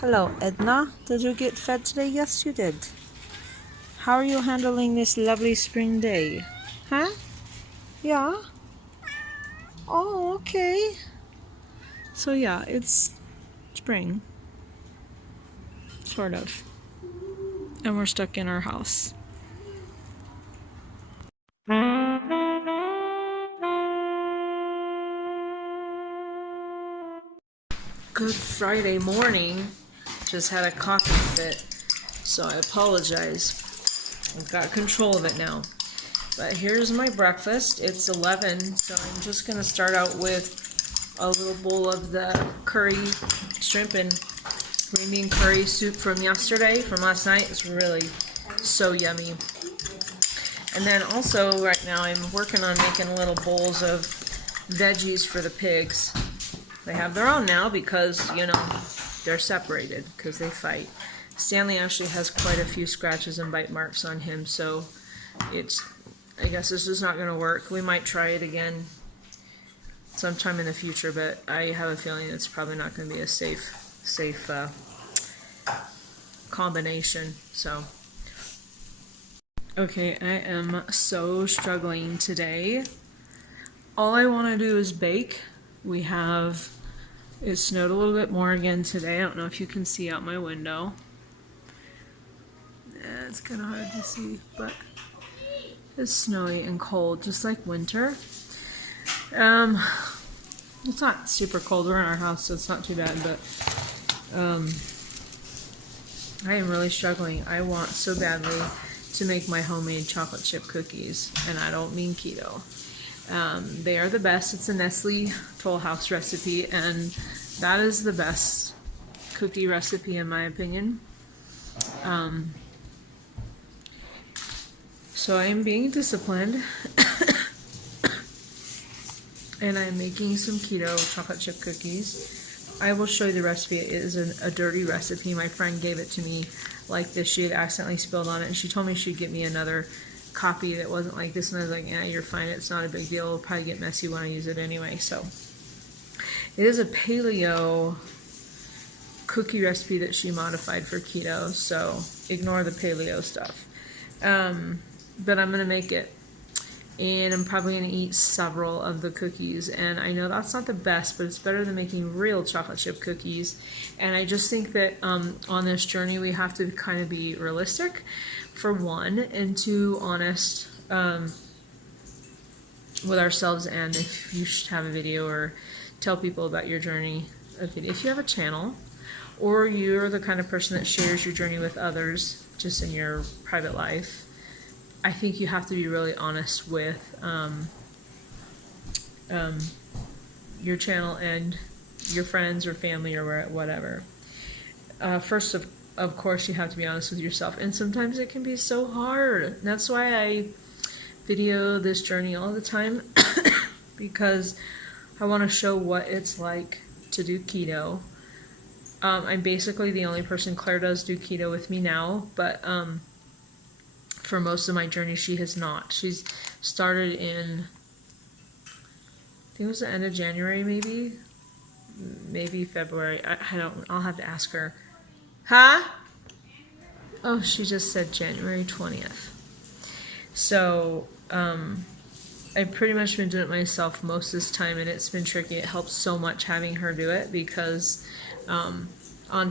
Hello, Edna. Did you get fed today? Yes, you did. How are you handling this lovely spring day? Huh? Yeah? Oh, okay. So yeah, it's spring. Sort of. And we're stuck in our house. Good Friday morning. Just had a coffee fit, so I apologize. I've got control of it now. But here's my breakfast. It's 11, so I'm just going to start out with a little bowl of the curry, shrimp and green bean curry soup from last night. It's really so yummy. And then also right now I'm working on making little bowls of veggies for the pigs. They have their own now because, you know, they're separated because they fight. Stanley actually has quite a few scratches and bite marks on him, so I guess this is not going to work. We might try it again sometime in the future, but I have a feeling it's probably not going to be a safe combination. So, okay, I am so struggling today. All I want to do is bake. It snowed a little bit more again today. I don't know if you can see out my window. Yeah, it's kind of hard to see, but it's snowy and cold, just like winter. It's not super cold. We're in our house, so it's not too bad, but I am really struggling. I want so badly to make my homemade chocolate chip cookies, and I don't mean keto. They are the best. It's a Nestle Toll House recipe, and that is the best cookie recipe in my opinion. So I am being disciplined, and I'm making some keto chocolate chip cookies. I will show you the recipe. It is a dirty recipe. My friend gave it to me like this. She had accidentally spilled on it, and she told me she'd get me another copy that wasn't like this, and I was like, yeah, you're fine, it's not a big deal, it'll probably get messy when I use it anyway. So it is a paleo cookie recipe that she modified for keto, so ignore the paleo stuff. But I'm gonna make it, and I'm probably gonna eat several of the cookies, and I know that's not the best, but it's better than making real chocolate chip cookies. And I just think that on this journey we have to kind of be realistic, for one, and two, honest with ourselves. And if you should have a video or tell people about your journey, if you have a channel, or you're the kind of person that shares your journey with others just in your private life, I think you have to be really honest with your channel and your friends or family or whatever. First, of course, you have to be honest with yourself, and sometimes it can be so hard. That's why I video this journey all the time, because I want to show what it's like to do keto. I'm basically the only person. Claire does do keto with me now, but for most of my journey she has not. She's started in, I think it was the end of January, maybe February. I'll have to ask her. Huh? Oh, she just said January 20th. So I've pretty much been doing it myself most of this time, and it's been tricky. It helps so much having her do it, because on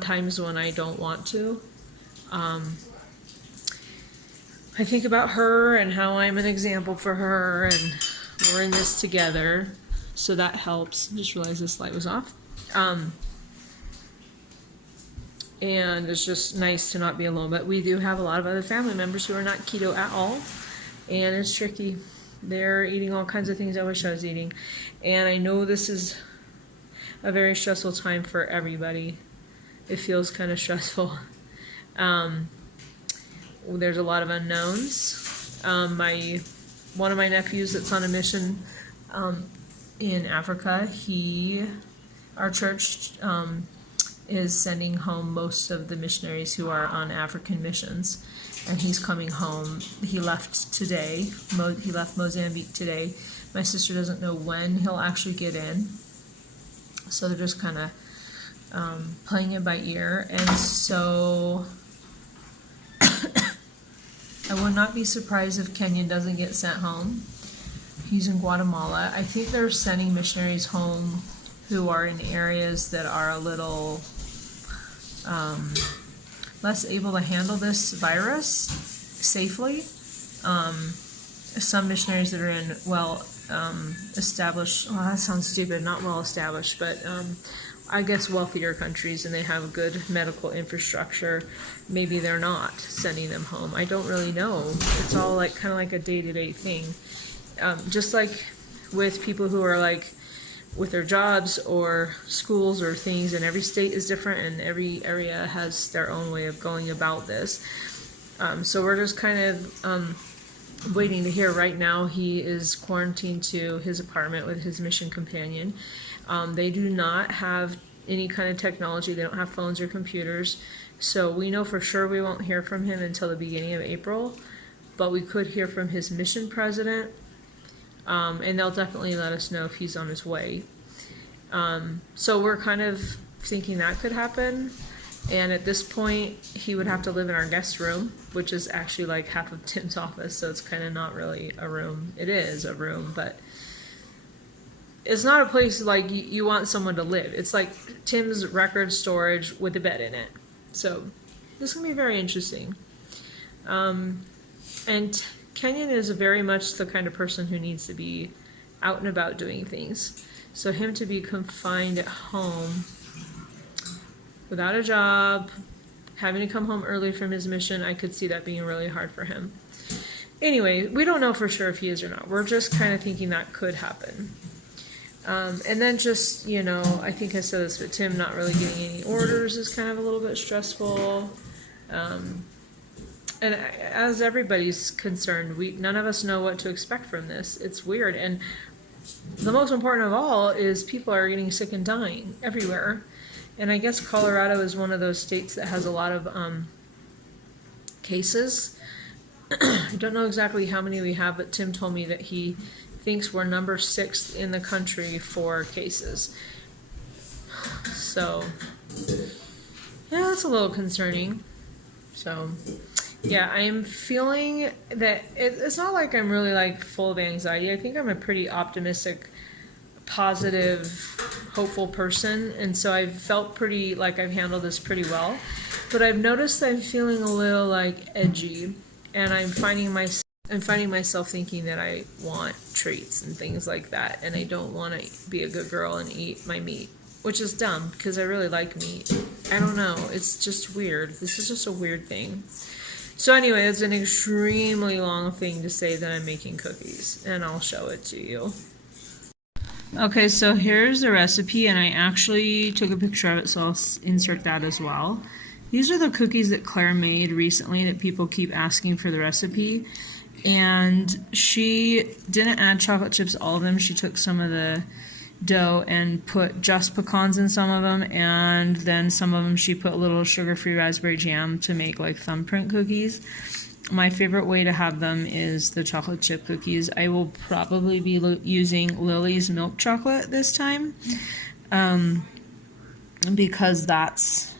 times when I don't want to, I think about her and how I'm an example for her, and we're in this together, so that helps. I just realized this light was off. And it's just nice to not be alone. But we do have a lot of other family members who are not keto at all, and it's tricky. They're eating all kinds of things I wish I was eating, and I know this is a very stressful time for everybody. It feels kind of stressful. There's a lot of unknowns. One of my nephews that's on a mission in Africa, our church is sending home most of the missionaries who are on African missions, and he's coming home. He left today. He left Mozambique today. My sister doesn't know when he'll actually get in, so they're just kind of playing it by ear. And so I would not be surprised if Kenyon doesn't get sent home. He's in Guatemala. I think they're sending missionaries home who are in areas that are a little less able to handle this virus safely. Some missionaries that are in established, well, that sounds stupid, not well established, but I guess wealthier countries, and they have good medical infrastructure. Maybe they're not sending them home. I don't really know. It's all like kind of like a day-to-day thing. Just like with people who are like with their jobs or schools or things, and every state is different and every area has their own way of going about this. So we're just kind of waiting to hear. Right now he is quarantined to his apartment with his mission companion. They do not have any kind of technology. They don't have phones or computers. So we know for sure we won't hear from him until the beginning of April, but we could hear from his mission president. And they'll definitely let us know if he's on his way. So we're kind of thinking that could happen. And at this point, he would have to live in our guest room, which is actually like half of Tim's office. So it's kind of not really a room. It is a room, but it's not a place like you want someone to live. It's like Tim's record storage with a bed in it. So this is going to be very interesting. And Kenyon is very much the kind of person who needs to be out and about doing things. So him to be confined at home without a job, having to come home early from his mission, I could see that being really hard for him. Anyway, we don't know for sure if he is or not. We're just kind of thinking that could happen. And then just, you know, I think I said this, but Tim not really getting any orders is kind of a little bit stressful. And as everybody's concerned, none of us know what to expect from this. It's weird. And the most important of all is people are getting sick and dying everywhere. And I guess Colorado is one of those states that has a lot of cases. I don't know exactly how many we have, but Tim told me that he thinks we're number 6 in the country for cases. So, yeah, that's a little concerning. So, yeah, I'm feeling that it's not like I'm really like full of anxiety. I think I'm a pretty optimistic, positive, hopeful person, and so I've felt pretty like I've handled this pretty well. But I've noticed that I'm feeling a little like edgy, and I'm finding myself thinking that I want treats and things like that, and I don't want to be a good girl and eat my meat, which is dumb because I really like meat. I don't know. It's just weird. This is just a weird thing. So anyway, it's an extremely long thing to say that I'm making cookies, and I'll show it to you. Okay, so here's the recipe, and I actually took a picture of it, so I'll insert that as well. These are the cookies that Claire made recently that people keep asking for the recipe. And she didn't add chocolate chips, all of them. She took some of the dough and put just pecans in some of them, and then some of them she put a little sugar-free raspberry jam to make like thumbprint cookies. My favorite way to have them is the chocolate chip cookies. I will probably be using Lily's milk chocolate this time, because that's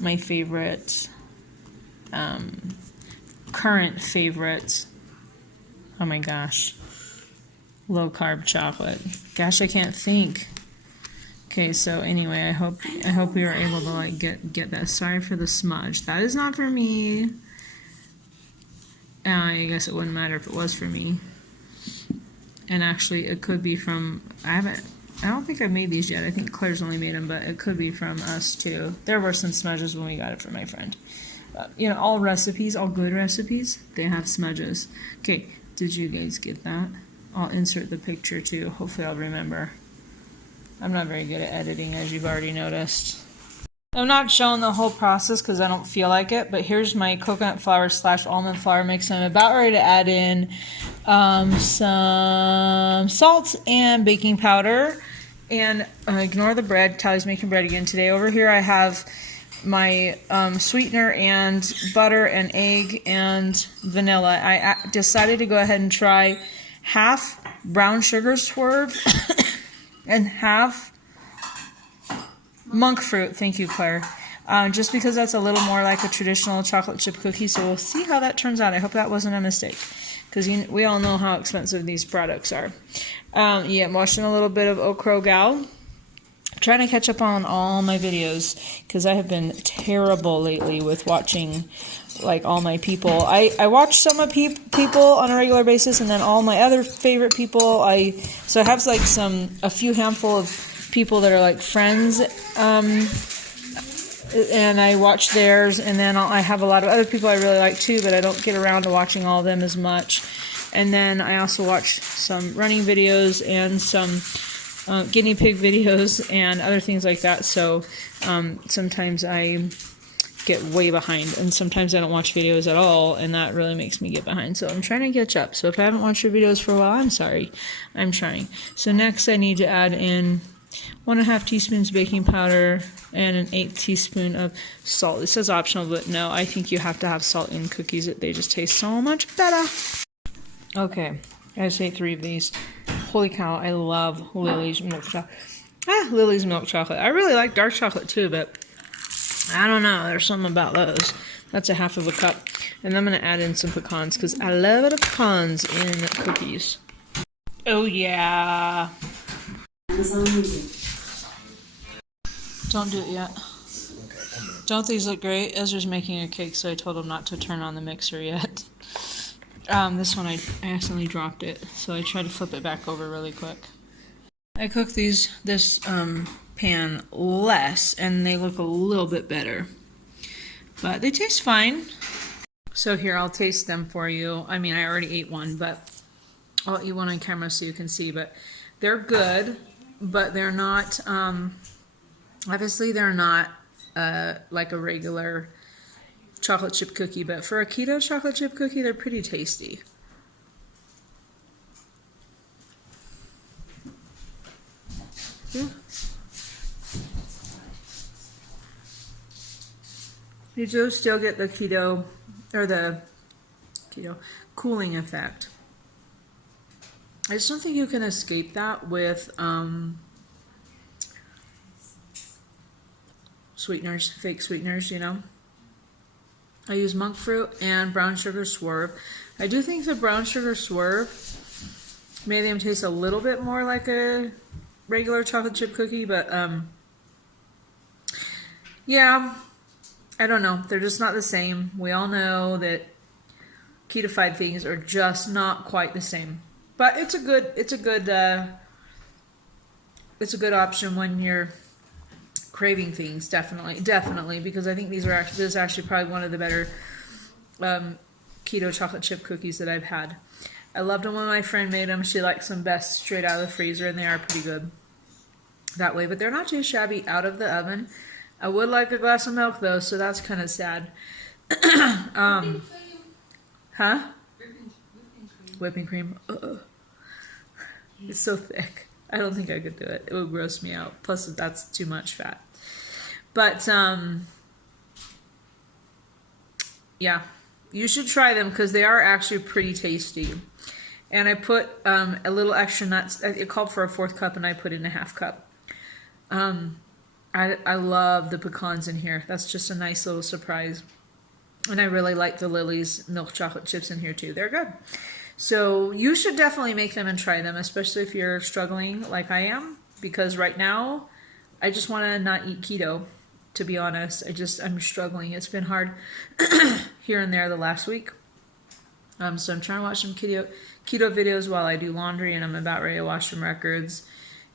my favorite, current favorite, oh my gosh, low carb chocolate. Gosh, I can't think. Okay, so anyway, I hope we were able to like get that. Sorry for the smudge. That is not for me. I guess it wouldn't matter if it was for me. And actually, it could be from, I don't think I've made these yet. I think Claire's only made them, but it could be from us too. There were some smudges when we got it from my friend. You know, all recipes, all good recipes, they have smudges. Okay, did you guys get that? I'll insert the picture too. Hopefully I'll remember. I'm not very good at editing, as you've already noticed. I'm not showing the whole process because I don't feel like it, but here's my coconut flour / almond flour mix. I'm about ready to add in some salt and baking powder. And ignore the bread. Tally's making bread again today. Over here I have my sweetener and butter and egg and vanilla. I decided to go ahead and try half brown sugar swerve and half Monk fruit, thank you, Claire. Just because that's a little more like a traditional chocolate chip cookie, so we'll see how that turns out. I hope that wasn't a mistake, because we all know how expensive these products are. Yeah, I'm watching a little bit of Okro Gal. I'm trying to catch up on all my videos, because I have been terrible lately with watching like all my people. I watch some of people on a regular basis, and then all my other favorite people. So I have like a few handful of people that are like friends, and I watch theirs, and then I have a lot of other people I really like too, but I don't get around to watching all of them as much. And then I also watch some running videos and some guinea pig videos and other things like that. So sometimes I get way behind, and sometimes I don't watch videos at all, and that really makes me get behind. So I'm trying to catch up. So if I haven't watched your videos for a while, I'm sorry. I'm trying. So next I need to add in 1.5 teaspoons baking powder and an 1/8 teaspoon of salt. It says optional, but no, I think you have to have salt in cookies. They just taste so much better. Okay, I just ate 3 of these. Holy cow, I love Lily's milk chocolate. Lily's milk chocolate. I really like dark chocolate too, but I don't know. There's something about those. That's 1/2 of a cup. And I'm going to add in some pecans, because I love the pecans in cookies. Oh yeah. Don't do it yet. Don't these look great? Ezra's making a cake, so I told him not to turn on the mixer yet. This one I accidentally dropped it, so I tried to flip it back over really quick. I cooked this pan less, and they look a little bit better, but they taste fine. So here, I'll taste them for you. I mean, I already ate one, but I'll eat one on camera so you can see. But they're good, but they're not, obviously they're not like a regular chocolate chip cookie, but for a keto chocolate chip cookie, they're pretty tasty. Yeah. You do still get the keto, or the keto cooling effect. I just don't think you can escape that with sweeteners, fake sweeteners, you know. I use monk fruit and brown sugar swerve. I do think the brown sugar swerve made them taste a little bit more like a regular chocolate chip cookie, but yeah, I don't know. They're just not the same. We all know that ketofied things are just not quite the same. But it's a good option when you're craving things, definitely, because I think this is actually probably one of the better keto chocolate chip cookies that I've had. I loved them when my friend made them. She likes them best straight out of the freezer, and they are pretty good that way, but they're not too shabby out of the oven. I would like a glass of milk though, so that's kind of sad. Huh? Whipping cream. It's so thick. I don't think I could do it. It would gross me out. Plus, that's too much fat. But yeah, you should try them because they are actually pretty tasty. And I put a little extra nuts. It called for a 1/4 cup, and I put in a 1/2 cup. I love the pecans in here. That's just a nice little surprise. And I really like the Lily's milk chocolate chips in here too. They're good. So you should definitely make them and try them, especially if you're struggling like I am. Because right now, I just want to not eat keto, to be honest. I'm struggling. It's been hard here and there the last week. So I'm trying to watch some keto videos while I do laundry, and I'm about ready to watch some records.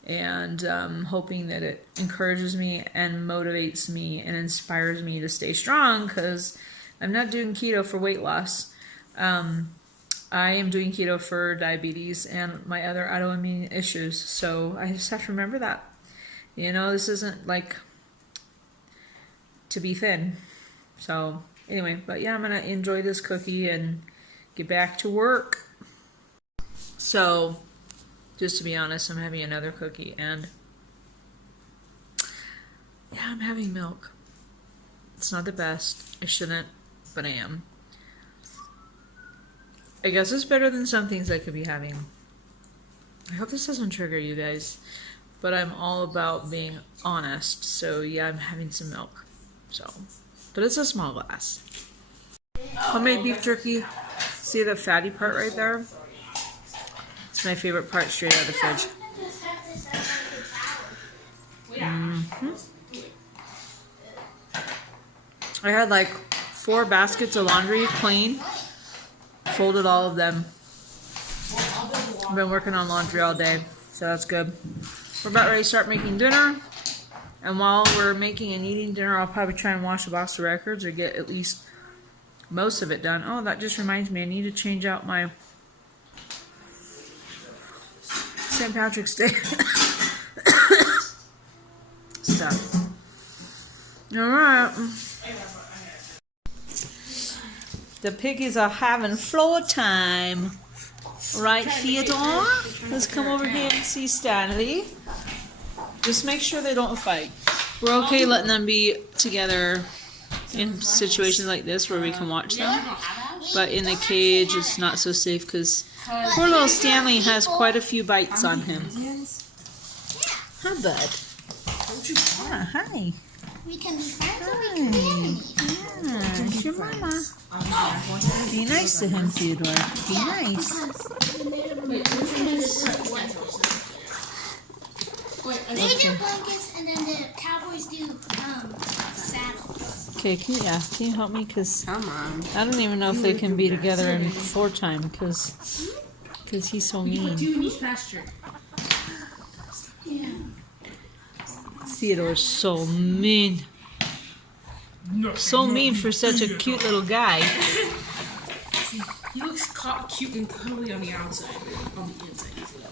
And hoping that it encourages me and motivates me and inspires me to stay strong, because I'm not doing keto for weight loss. I am doing keto for diabetes and my other autoimmune issues. So I just have to remember that. You know, this isn't like to be thin. So anyway, but yeah, I'm going to enjoy this cookie and get back to work. So just to be honest, I'm having another cookie, and yeah, I'm having milk. It's not the best. I shouldn't, but I am. I guess it's better than some things I could be having. I hope this doesn't trigger you guys, but I'm all about being honest. So yeah, I'm having some milk. So, but it's a small glass. Homemade beef jerky. See the fatty part right there? It's my favorite part, straight out of the fridge. I had like 4 baskets of laundry clean. Folded all of them. I've been working on laundry all day, so that's good. We're about ready to start making dinner. And while we're making and eating dinner, I'll probably try and wash a box of records or get at least most of it done. Oh, that just reminds me, I need to change out my St. Patrick's Day stuff. Alright. The piggies are having floor time. Right, Theodore? Let's come over here and see Stanley. Just make sure they don't fight. We're okay letting them be together in situations like this where we can watch them. But in the cage, it's not so safe because poor little Stanley has quite a few bites on him. Hi, bud. Ah, hi. We can be friends or we can be enemies. Yeah, it's your mama. Be nice to him, Theodore. Be nice. They do blankets and then the Cowboys do saddles. Okay, can you help me? Cause come on. I don't even know if they can be together in floor time, cause he's so mean. Yeah. Theodore's so mean. So mean for such a cute little guy. He looks cute and cuddly on the outside. On the inside, he's a little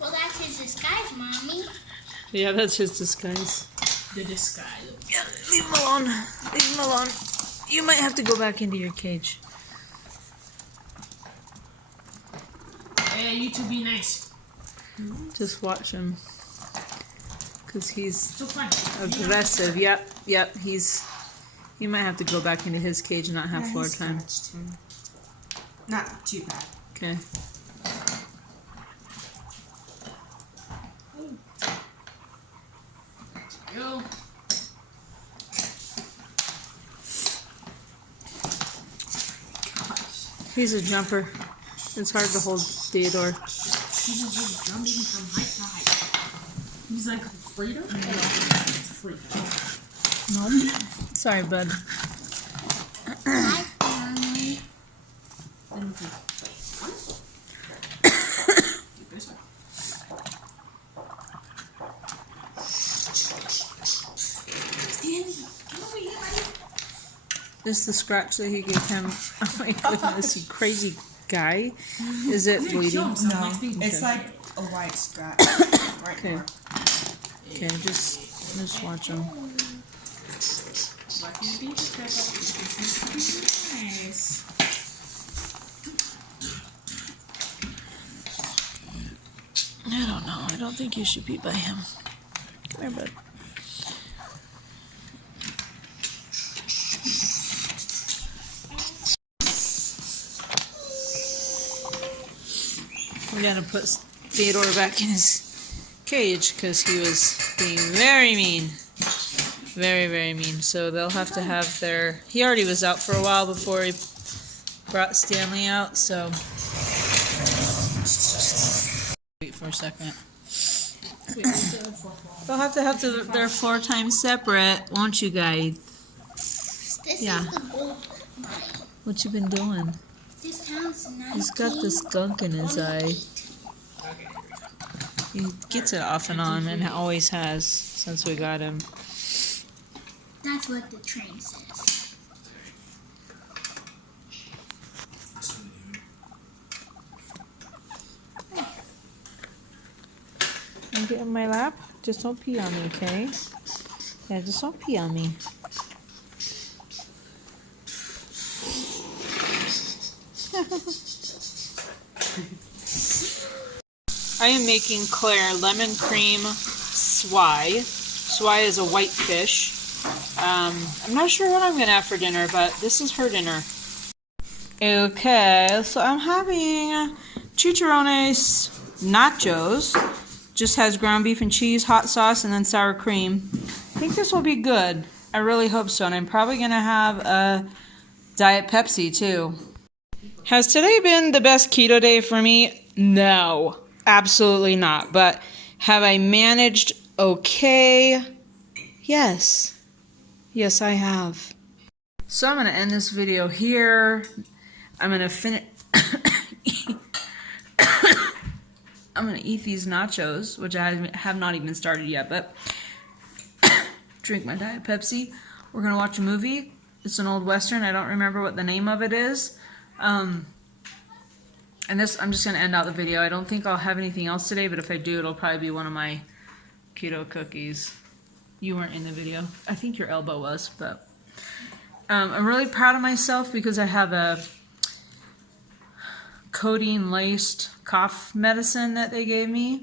Well, that's his disguise, Mommy. Yeah, that's his disguise. the disguise. Yeah, leave him alone. Leave him alone. You might have to go back into your cage. Hey, you two be nice. Just watch him. Because he's So fun. aggressive. Yep. He might have to go back into his cage and not have floor time. Not too bad. Okay. Go. He's a jumper. It's hard to hold Theodore. He's just jumping from height to height. He's like Freedom? No, it's Freedom. No. Sorry, bud. Hi, Mommy. This is the scratch that he gave him. Oh my goodness, you crazy guy. Is it bleeding? No, it's like a white scratch. Right Okay. there. Okay, just watch him. Nice. I don't know. I don't think you should be by him. Come here, bud. We're gonna put Theodore back in his cage because he was being very mean. Very, very mean. So they'll have to have their... He already was out for a while before he brought Stanley out, so... Wait for a second. They'll have to have their floor time separate, won't you guys? This Yeah. is the gold mine. What you been doing? This town's 19. He's got the skunk in his eye. He gets it off and on, and always has since we got him. That's what the train says. You get in my lap? Just don't pee on me, okay? Yeah, just don't pee on me. I am making Claire lemon cream swai. Swai is a white fish. I'm not sure what I'm going to have for dinner, but this is her dinner. Okay, so I'm having chicharrones nachos. Just has ground beef and cheese, hot sauce, and then sour cream. I think this will be good. I really hope so. And I'm probably going to have a Diet Pepsi too. Has today been the best keto day for me? No, absolutely not. But have I managed okay? Yes. Yes, I have. So I'm going to end this video here. I'm going to finish. I'm going to eat these nachos, which I have not even started yet, but drink my Diet Pepsi. We're going to watch a movie. It's an old Western. I don't remember what the name of it is. And this, I'm just going to end out the video. I don't think I'll have anything else today, but if I do, it'll probably be one of my keto cookies. You weren't in the video. I think your elbow was, but I'm really proud of myself because I have a codeine-laced cough medicine that they gave me,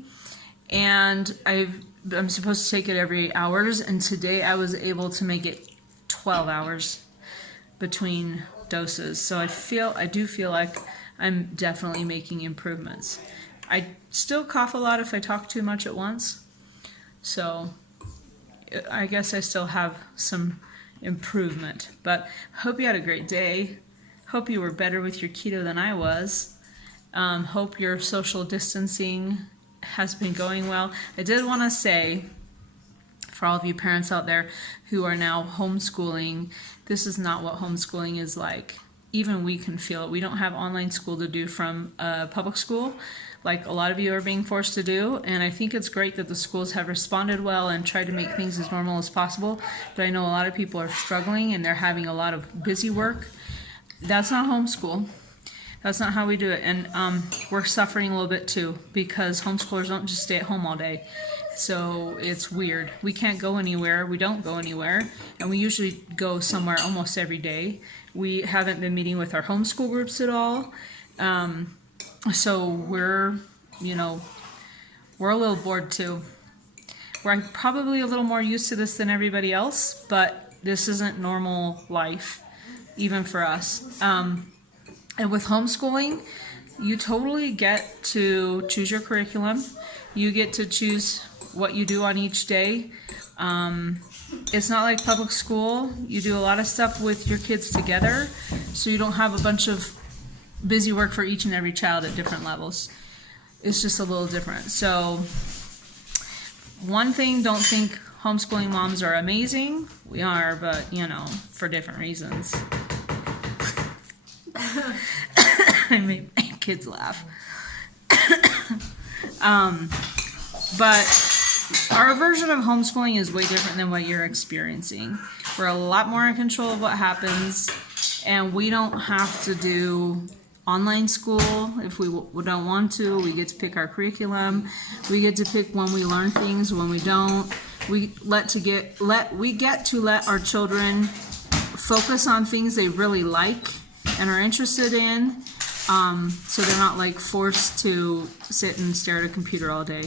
and I'm supposed to take it every hours, and today I was able to make it 12 hours between doses. So I do feel like I'm definitely making improvements. I still cough a lot if I talk too much at once, so I guess I still have some improvement. But hope you had a great day. Hope you were better with your keto than I was. Hope your social distancing has been going well. I did want to say, for all of you parents out there who are now homeschooling, this is not what homeschooling is like. Even we can feel it. We don't have online school to do from public school like a lot of you are being forced to do, and I think it's great that the schools have responded well and tried to make things as normal as possible, but I know a lot of people are struggling and they're having a lot of busy work. That's not homeschool. That's not how we do it, and we're suffering a little bit too because homeschoolers don't just stay at home all day. So it's weird. We can't go anywhere. We don't go anywhere, and we usually go somewhere almost every day. We haven't been meeting with our homeschool groups at all. So we're a little bored too. We're probably a little more used to this than everybody else, but this isn't normal life, even for us. And with homeschooling, you totally get to choose your curriculum. You get to choose what you do on each day. It's not like public school. You do a lot of stuff with your kids together, so you don't have a bunch of busy work for each and every child at different levels. It's just a little different. So one thing, don't think homeschooling moms are amazing. We are, but for different reasons. I made my kids laugh. But our version of homeschooling is way different than what you're experiencing. We're a lot more in control of what happens, and we don't have to do online school if we don't want to. We get to pick our curriculum. We get to pick when we learn things, when we don't. We get to let our children focus on things they really like and are interested in, so they're not like forced to sit and stare at a computer all day.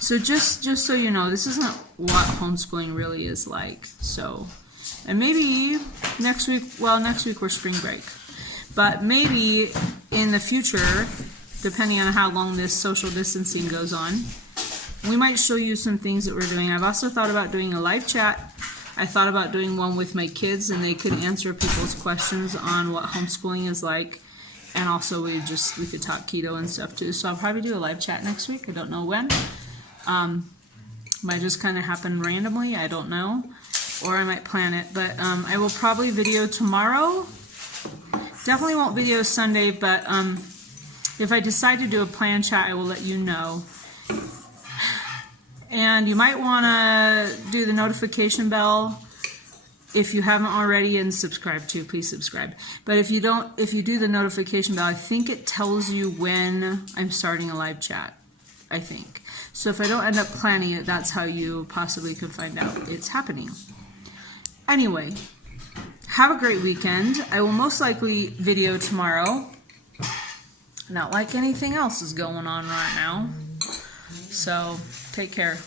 So just so you know, this isn't what homeschooling really is like. So, and maybe next week we're spring break, but maybe in the future, depending on how long this social distancing goes on, we might show you some things that we're doing. I've also thought about doing a live chat. I thought about doing one with my kids, and they could answer people's questions on what homeschooling is like. And also we could talk keto and stuff too. So I'll probably do a live chat next week. I don't know when. Might just kind of happen randomly. I don't know. Or I might plan it. But I will probably video tomorrow. Definitely won't video Sunday, but if I decide to do a plan chat, I will let you know. And you might want to do the notification bell if you haven't already, and subscribe too. Please subscribe. But if you do the notification bell, I think it tells you when I'm starting a live chat, I think. So if I don't end up planning it, that's how you possibly could find out it's happening. Anyway, have a great weekend. I will most likely video tomorrow. Not like anything else is going on right now. So take care.